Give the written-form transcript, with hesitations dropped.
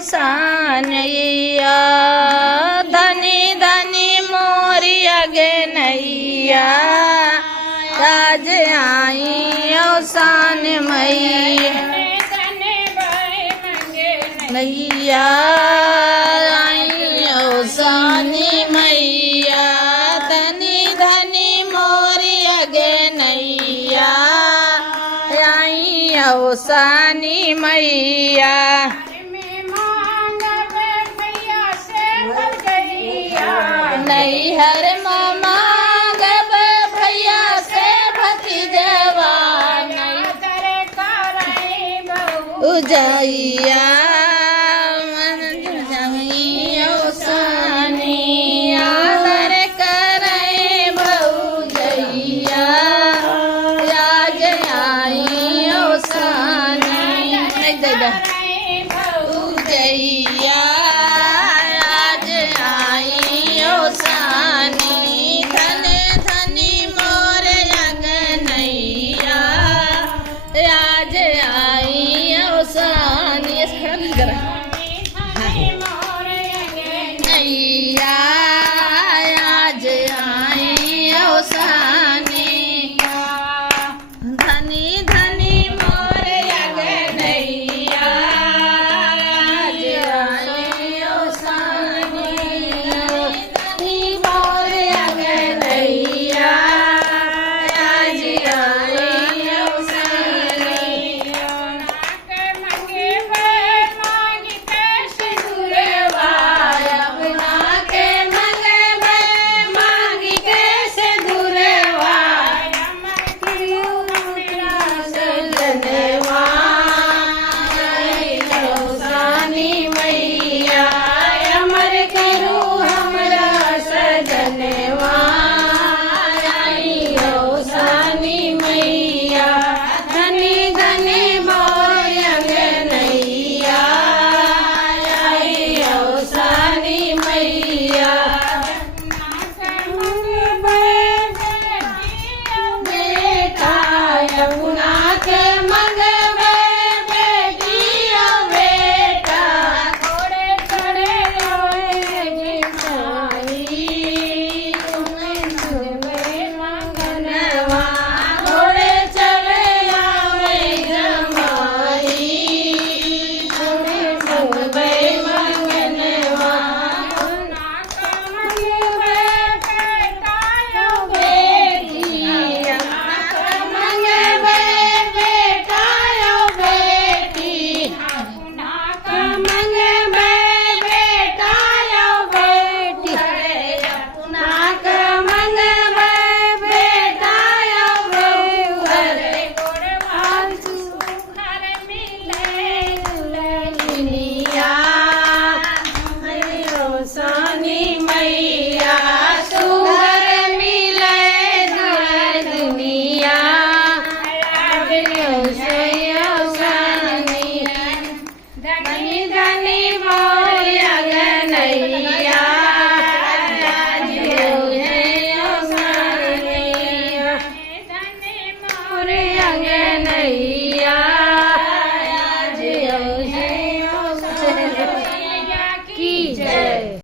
अवसानैया धनी धनी मोरिया गे नैया राज आई अवसान मैया नैया आई अवसानी मैया धनी धनी मोरिया गे नैया आई अवसानी मैया नैहर मामा गब भैया से भतीजवा उजैया आदर करे भौजैया राज आई अवसानी भौजैया राज आई अवसानी धने धनी मोर अगनैया राज आई अवसानी नैया राज आई अवसानी धनी धनी मोर अगनैया राज आई अवसानी धनी मोर अगनैया राज आई अवसानी अपना के मंगवे मांगी के सिंदूरवा सजनवा अवसानी मैया अमर करू हमरा सजनवा अवसानी मैया धनी धनी मोर अगनैया अवसानी मैया बेटा अपना के मंगवे बेटिया बेटा थोड़े थोड़े मंगनवा थोड़े चले आवे जमाई थोड़े मंगवे मंगनवा बेटिया मंगवे बेटा बेटी